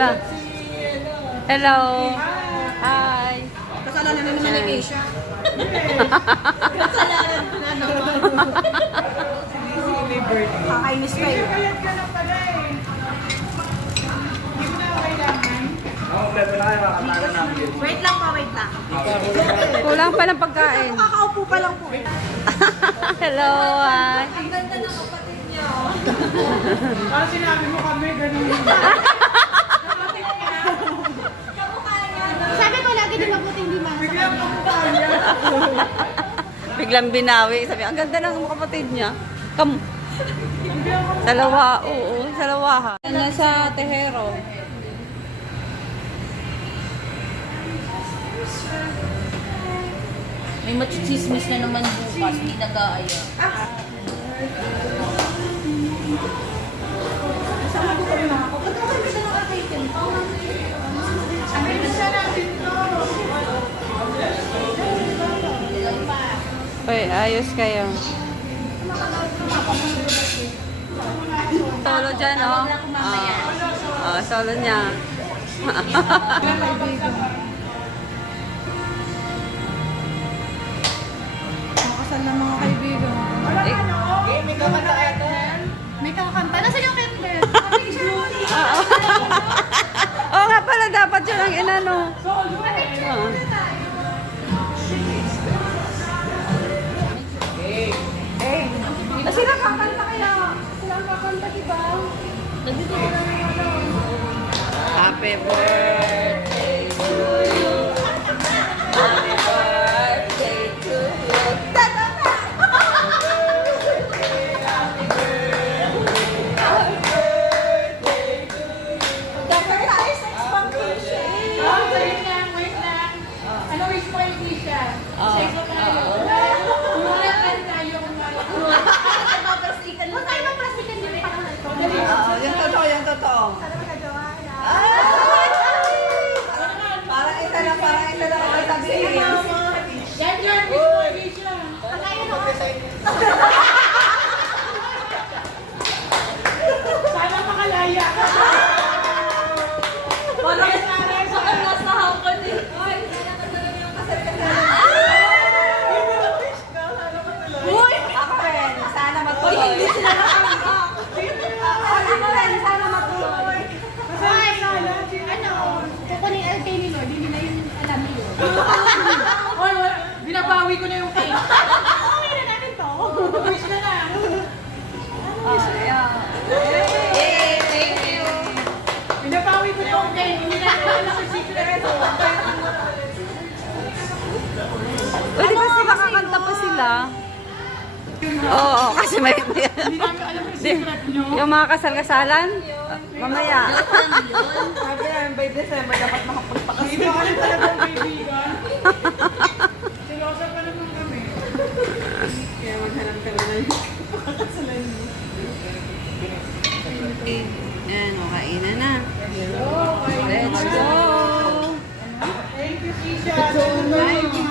Wala. Hello. Hi. Kasalanan na naman ni Keisha. Kasalanan na naman. Kakainis kayo. Wait lang pa, wait lang. Kulang pa ng pagkain. Nakakaupo pa lang po. Hello. Hi. Ang ganda ng kapatid niyo. Para sinabi mo kami, ganun yun. Sabi ko lagi din mabuti hindi man. Biglang kamukha niya. Biglang binawi. Sabi, ang ganda ng kapatid niya. Salawa. Oo, salawahan. Nasa Tejero. May machichismis na naman bukas, hindi nag-aaya. Sama ko rin ako. Ba't ako kasi nakakaitin? Ay, siya natin to. Uy, ayos kayo. Solo dyan, oh. Solo niya. Makasal ng mga kaibigan. May kakanta kaya to. May kakanta. Nasaan yung Kendall? Oo nga pala, dapat yun ang inano. Sila kakanta kaya. Sila kakanta, diba? Nandito ko na Happy birthday to you. Happy birthday to you. Wait lang. Ano wish mo yung Keisha? Say ko tayo. Kumulatan tayo. Paplastikan mo. Huwag tayo maplastikan din. Parang ito. Yung totoo, yung totoo. Parang isa lang ako sabihin. Yan yun, wish mo yung Keisha. Sana makalaya ka. Uy! Ako rin. Sana matuloy. Hindi sila nakanggap. Ako rin. Sana matuloy. Kukunin LK ni Lord. Hindi na yun alam niyo. Oy, binabawi ko na yung cake. Okay na natin to. Wish na lang. Yay! Thank you. Binabawi ko na yung cake. Hindi na alam ko secret. Uy, di ba sila kakanta pa sila? Oo, kasi may... Hindi namin alam yung secret nyo. Yung mga kasal-kasalan? Mamaya. Sabi namin by December dapat makapagpakasal. Hindi ba kami talagang kaibigan? Silosa pa naman kami. Kaya maghanap ka na lang. Pakakasalan mo. Yan, o, kainan na. Let's go! Thank you, Keisha. Thank you.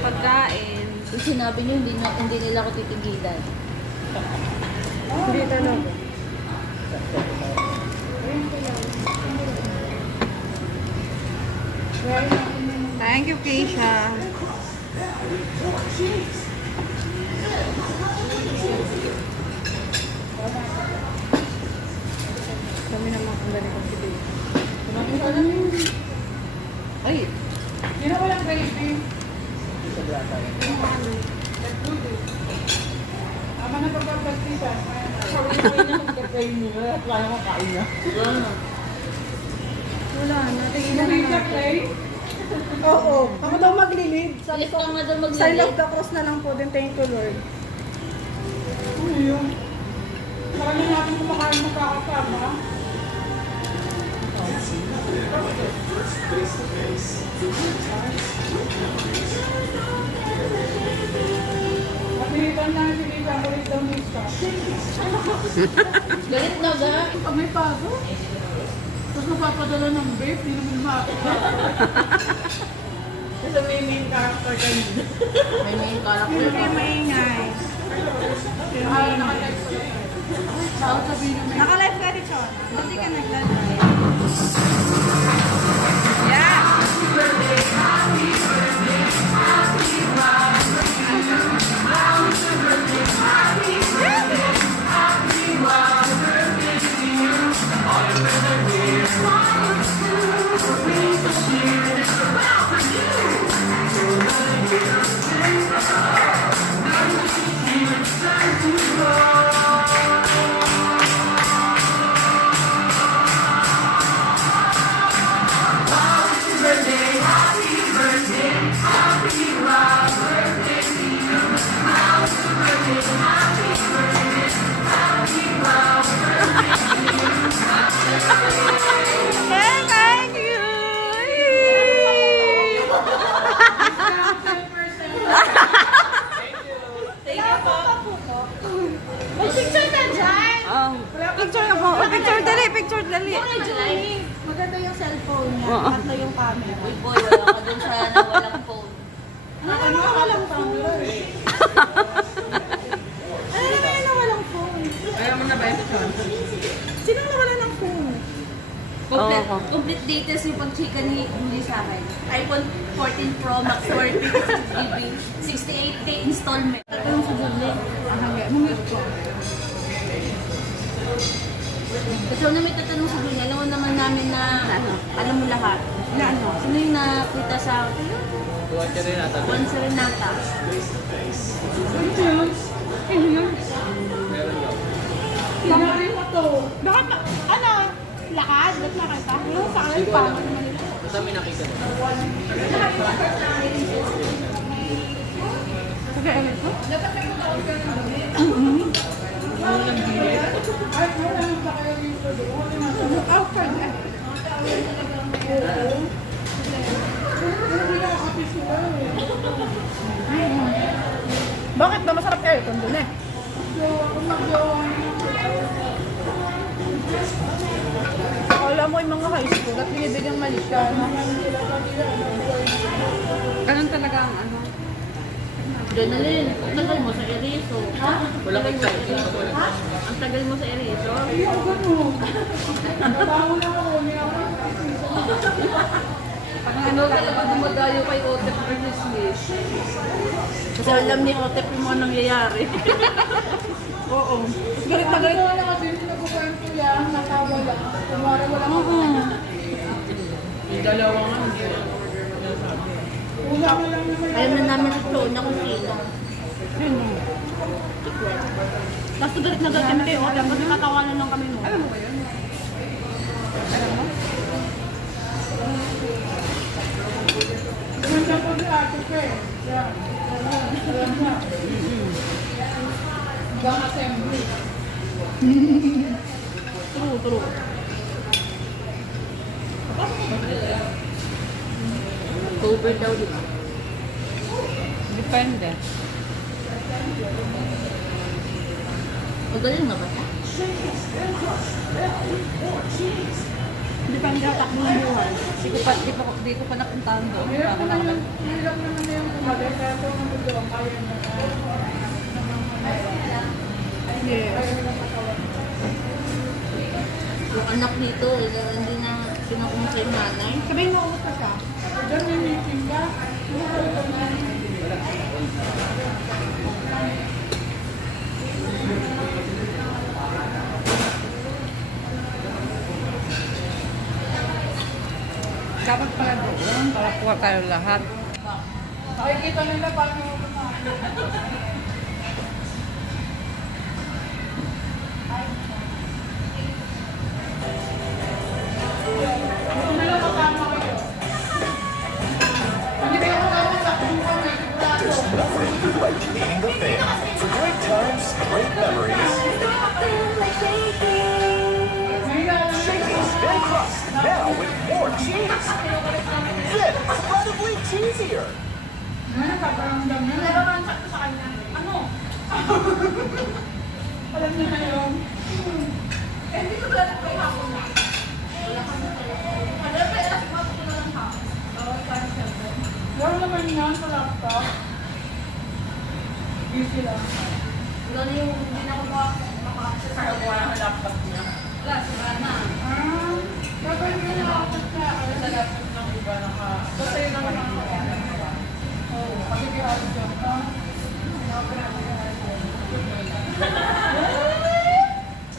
Pagkain. Kung sinabi niyo, hindi nila ako titigilan. Hindi talaga. Thank you, Keisha. Kami naman kung ganito si Baby. Ay, Yun na walang gravy. Tama na pagpapagtita. Sabi ko na magkakain nila at wala makain na. Wala na. Tingnan Hindi ka play? Oo. Ako daw maglilid. Sabi Yes, ko, ka nga daw sign of maglilid. the cross na lang po din. Thank you, Lord. Ano yun? Marami natin kumakain magkakasama. Napilitan na si Lisa, kulit daw Lisa. Galit na ga. Pag may pago, tapos mapapadala ng babe, di naman makakita. Kasi may main character kanina. May main character. Hindi kayo maingay. Nakatype ko lang. Naka-live ka rin, Chon. Hindi ka nag-live. Yeah! Thank you! May picture ka dyan! Oh. Picture ako. Oh, picture dali, picture dali. Maganda yung cellphone niya. Oo. Maganda yung camera. Uy boy, wala ka dun sa walang phone. Ano na walang phone? Ano naman yun na walang phone? Ayaw mo na ba ito, Sean? Sino nawala ng phone? Complete, Oo. complete details yung pagchika ni Julie sa akin. iPhone 14 Pro Max worth 6GB, 68K installment. Tatanong sa Julie. Kasi na may tatanong sa Julie, alam mo naman namin na alam mo lahat. Na ano? Sino yung nakita sa Juan Serenata? Sabi mo to. Baka, ano, lakad? Ba't nakita? Yung sa akin, paano naman ito? Sige, ano ito? Outside eh. Bakit ba masarap aircon dun eh? Alam mo yung mga high school at binibigyang mali siya. No? Ganun talaga ang ano. Ganalin, ang tagal mo sa Erizo. Ha? Wala kang ha? Ang tagal mo sa Erizo. Pag ano talaga dumadayo kay Otep Ernest. Kasi alam ni Otep yung mga nangyayari. Oo. Galit na galit. Oo. Yung dalawa nga, hindi na. Alam na namin ito na kung sino. Basta galit na galit kami kay Otep kasi katawanan lang kami mo. Alam mo ba yun? Alam mo? True. October daw, di ba? Depende. Magaling na ba siya? Depende sa takbo ng buhay. Di ko pa napuntahan doon. Hirap naman na yung umaga, kaya ito ang mundo ang kaya na. Yes. Yung anak nito, hindi na pinakumusta yung nanay. Sabihin mo, umusta siya? Diyan may meeting ka? Dapat pala doon para kuha tayo lahat. Nakikita nila paano like eating the fan. For great times, great memories. Shakey's Thin Crust, now with more cheese. Thin, incredibly cheesier. nakaparamdam na. Nalamansak ko sa kanya. Ano? Alam niya na yun. Hindi ko talaga kay hapon na. Ano ba yung masok ko na lang hapon? Wala naman yan sa laptop. Busy lang. Wala na yung hindi na ako Kaya ko ang laptop niya. Wala, sira na. Kapag yun nakakot ka, sa laptop ng iba basta yun naman ang oo, kasi kaya siya.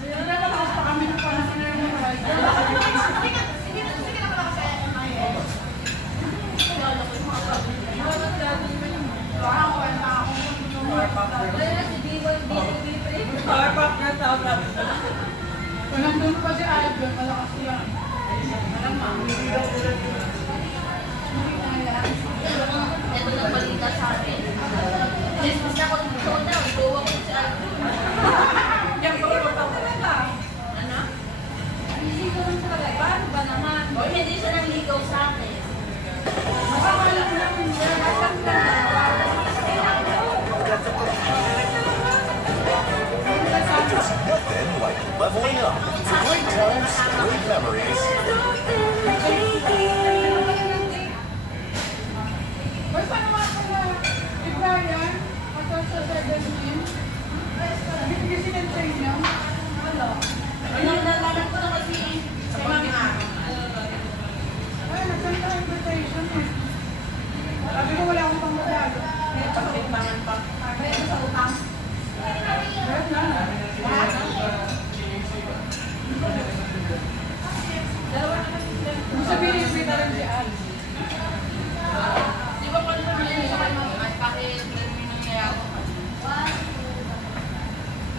Kaya nakalakas pa kami ng panahon na yung mga Powerpuff Girls sa outlet. Kung nandun pa si Alvin, malakas yan. Ito lang balita sa akin. Yes, basta ako nito na. Gawa ko si Alvin. Yan po yung talaga. Ano? Naliligaw lang talaga. Paano ba naman? O hindi siya nanligaw sa akin. There's nothing like leveling up. For great times, great memories. Basta naman pala, si Brian, at sa 17, bibigyan siya ng train niya. Ano? Nalalaman ko na kasi sa mga Ay, nagsan ka invitation eh. Sabi ko wala akong pangmadalo. May pakitbangan pa. May sa utang. Meron na. Kung sabihin, may talang si Al. di ba pa naman sa kanya at kahit nagminong na ako.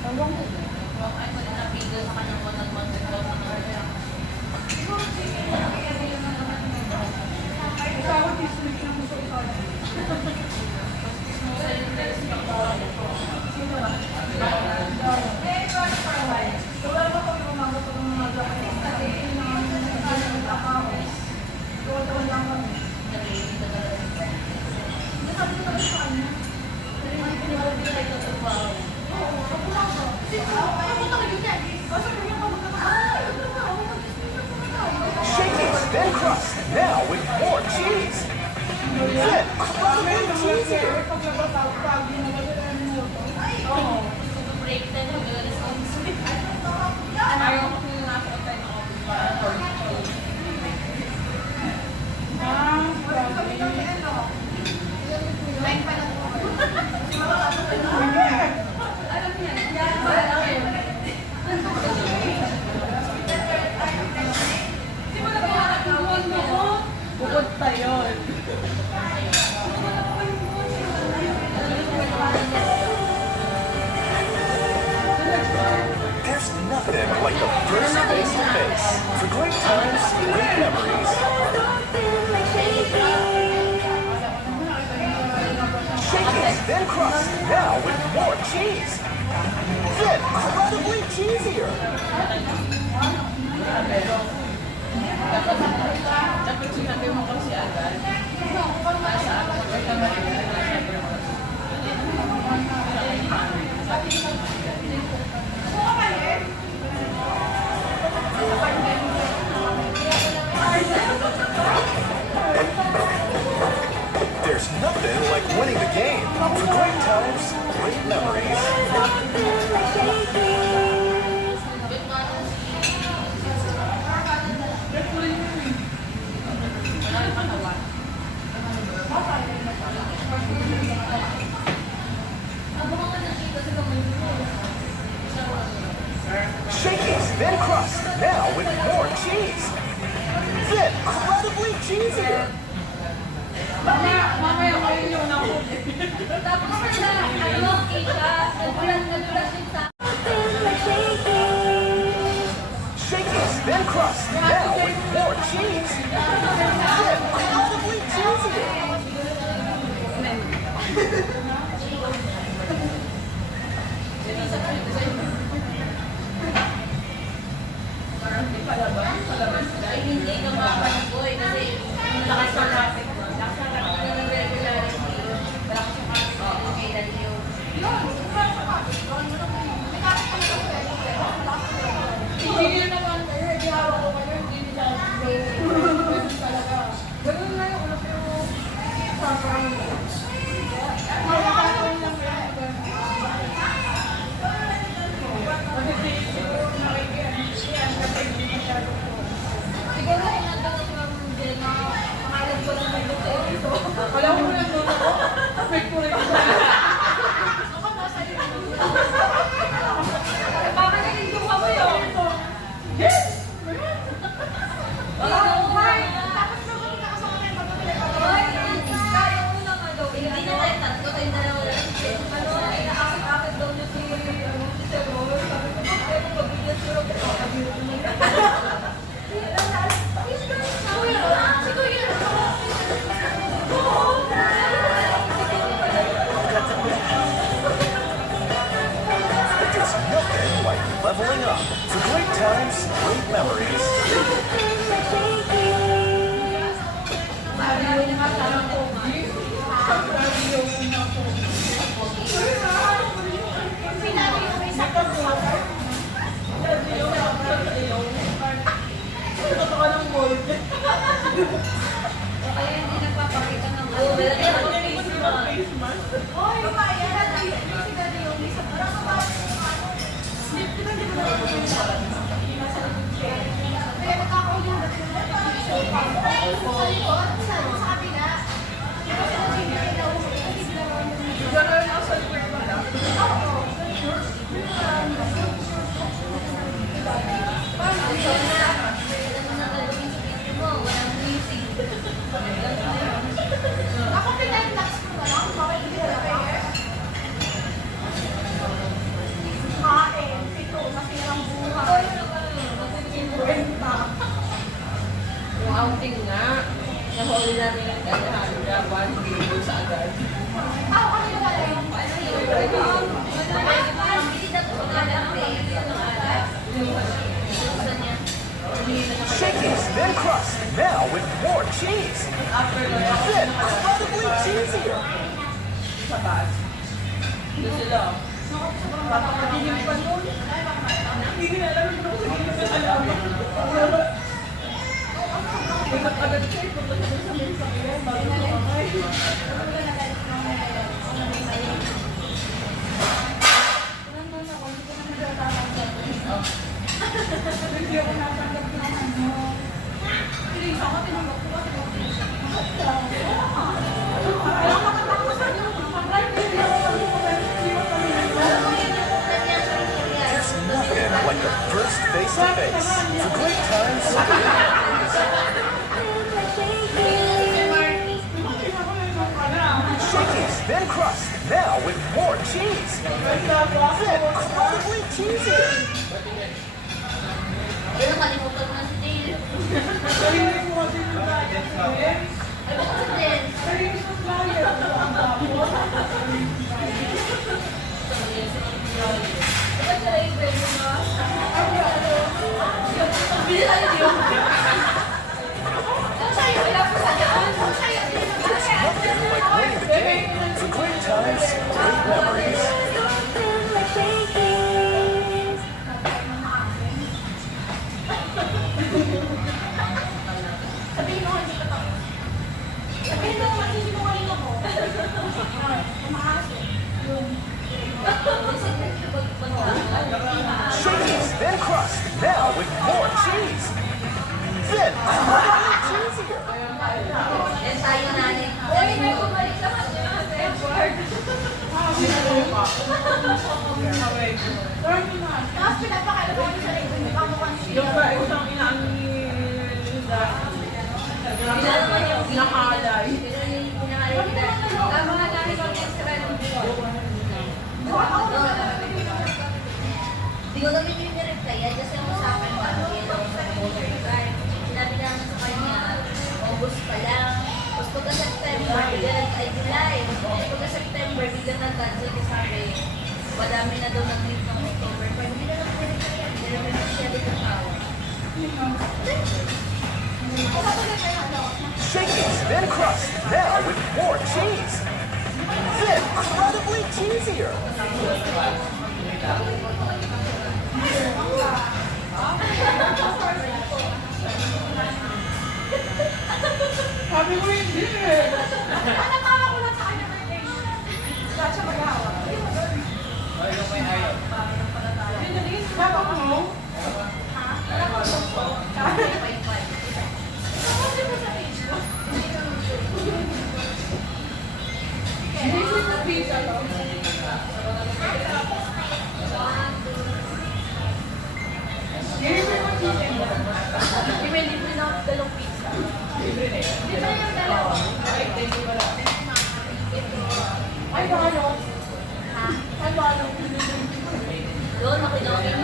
Tawang ko. Ay, mali na video sa kanya ko nag-monster. Ikaw, Disney na gusto ko sa Shakey's thin crust, now with more cheese. Then, incredibly cheesier. paglabas ako, pag ginagawa mo. Oo. Break na yung responsibility. Ayaw ko yung nasa tayo na office para bukod pa yun. There's nothing like the first face to face. For great times, great memories. Shakey's thin crust, now with more cheese. Then, incredibly cheesier. Dapat sinabi mo kasi agad. There's nothing like winning the game. For great times, great memories. Shakey's thin crust, now with more cheese. Then, incredibly cheesier. Mamaya kayo yung nakot. Tapos na, ano, kita, nagulat din sa Shakey's thin crust, now with more cheese. Then, incredibly cheesier. ay hindi ka makapanagoy kasi yung lakas ng traffic mo. Lakas ng traffic mo ng regularity. Malakas yung traffic mo kay Danilo. Hindi naman, hindi hawak ko kayo, hindi memories. Totoo ng mold. Face mask. Gano'n ako sa likod mo lang. Yung outing nga, nahuli namin yung Alejandra, 1 day sa agad. Shakey's Thin Crust, now with more cheese. Then, incredibly cheesier. Sa bag. Doon sila. Papakadilim pa nun. Hindi nila alam kung sa gilid na alam. Ikot agad siya. Ikot agad siya sa may sakyan. Bago sumakay. Hindi ako natanggap ng ano. Tinigsa ko, tinanggap ko kasi There's nothing like the first face-to-face. For great times, great memories. Shakey's Thin Crust, now with more cheese. Then, incredibly cheesier. Ay, nakalimutan ko na si Dale. Sarili mo kasi yung diet mo eh. Ay, baka si Dale. Sarili mo diet mo ang tapos. Ikaw siya yung pwede mo. Bili tayo yun. Ang sayo, ilapos sa dyan. Ang sayo, Nothing like winning the game. For great times, great memories. Shakey's Thin Crust, now with more cheese. Then, incredibly cheesier. Yan tayo nanin. Uy, may bumalik sa kanya. Edward. Tapos pinapakailan ko sa likod. Kamukha siya. Yung ba, isang inaan ni Linda. Nakalay. Tama nga namin yung extra ng Hindi ko namin yung nireply yan kasi ang usapan ba sinabi namin sa kanya August pa lang tapos pagka September bigla ay July pagka September bigla nag-cancel kasi sabi madami na daw nag-leave ng October pero hindi na nag-reply yan hindi namin siya dito tao Shakey's Thin Crust, now with more cheese. Then, incredibly cheesier. Sabi mo hindi eh. Dapat mo? Ay, paano? Ay, paano? doon makinawin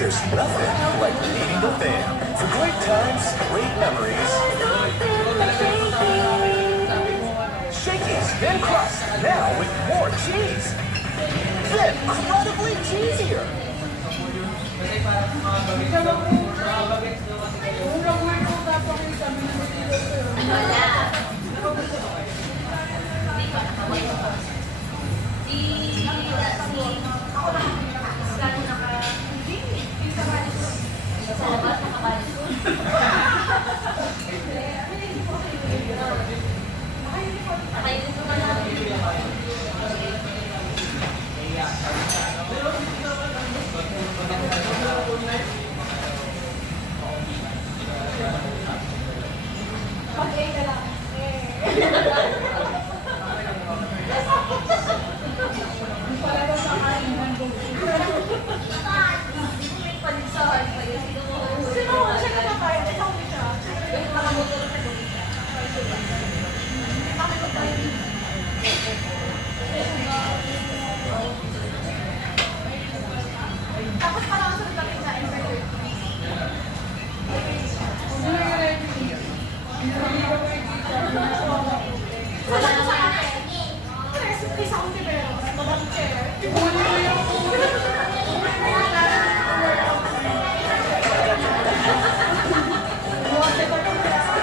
There's nothing like meeting the fam. For great times, great memories. Shakey's Thin Crust, now with more cheese. Then, incredibly cheesier. Wala. Hindi pa nakawala. Sa labas nakabalik. Nakainin ko na may paligsahan pa yun. Sino mo siya nakakain? Ikaw mo siya. Yung nakamotor sa gumita. Tapos parang sa kapit na inverter. Wala na sa akin. Recipe sa akong tibero. Babang chair.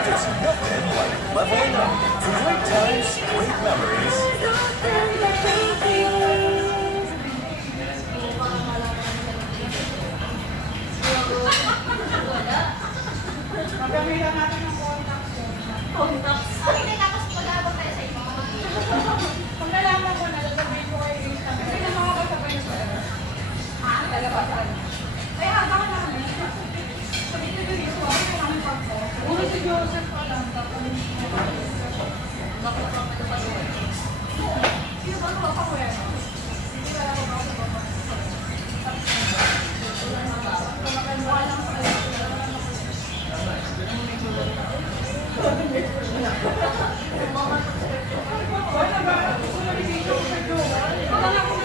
There's nothing like leveling up. For great times, great memories. Magamitan natin ng contacts. Okay, tapos mag-aabot tayo sa iba. Kung nalaman ko na, sasabihin ko kayo yung sabi. Kasi na makakasabay na sa'yo. Talapasan. Ay, haba ka namin. Sabi ko yung iso, ako na namin pagko. Uro si Joseph pa lang. Sino ba ito pa ko yan? Hindi wala ko ba ako ba? Kumakalmukha lang sa kayo. Wala ba? Gusto na ni Joseph doon. Wala na kung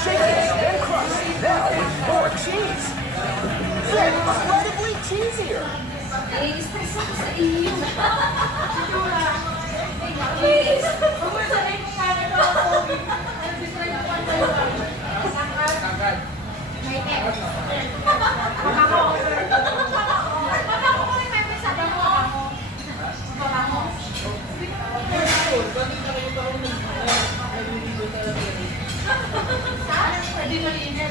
Shakey's Thin Crust, now with more cheese. Then, incredibly cheesier. Nai-stress ako sa iyo. Please! sanay ko nga na ito ako. Ano distract ko pa tayo? Sangkat. May text. Pagkako. Pagkako ko rin may sabi ko. Pagkako. Pwede malinis.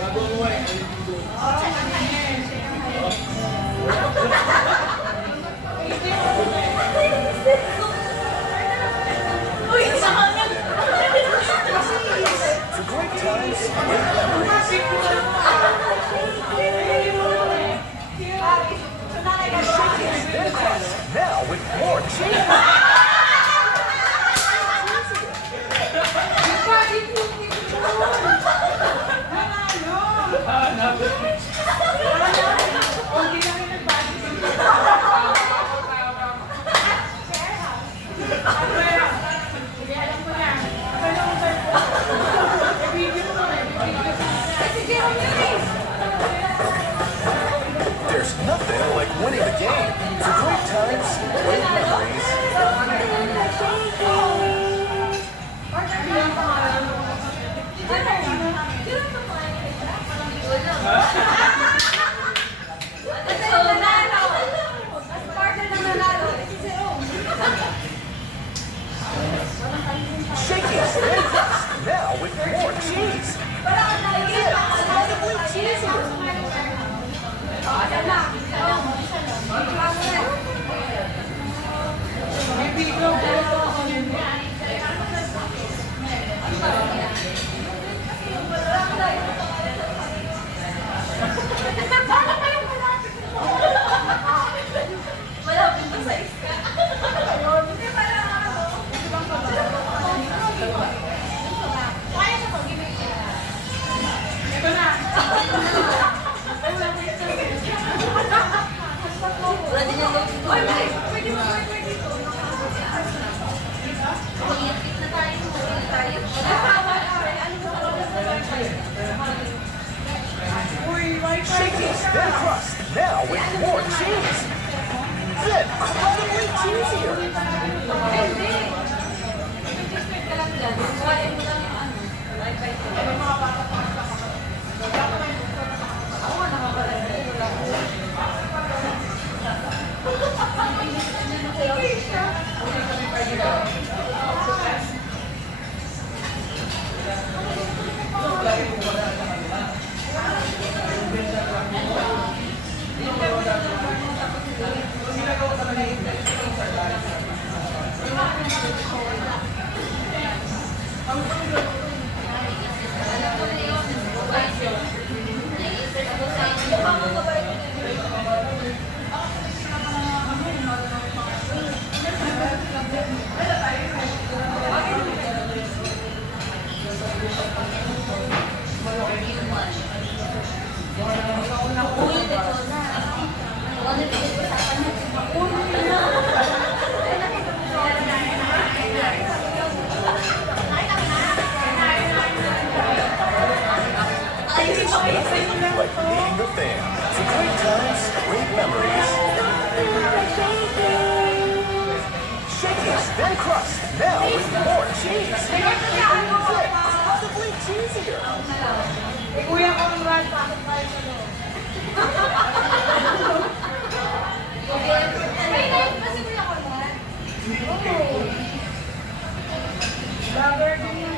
For great times, great memories. Shakey's Thin Crust, now with more cheese. There's nothing like winning the game. For great times, great memories. There's nothing like meeting the fam. For great times, great memories. Shakey's Thin Crust, now with more cheese. Thick, incredibly cheesier. Kuya ko naman, bakit tayo sa loob? May night pa si Kuya Conrad? Oo. Lover din yan.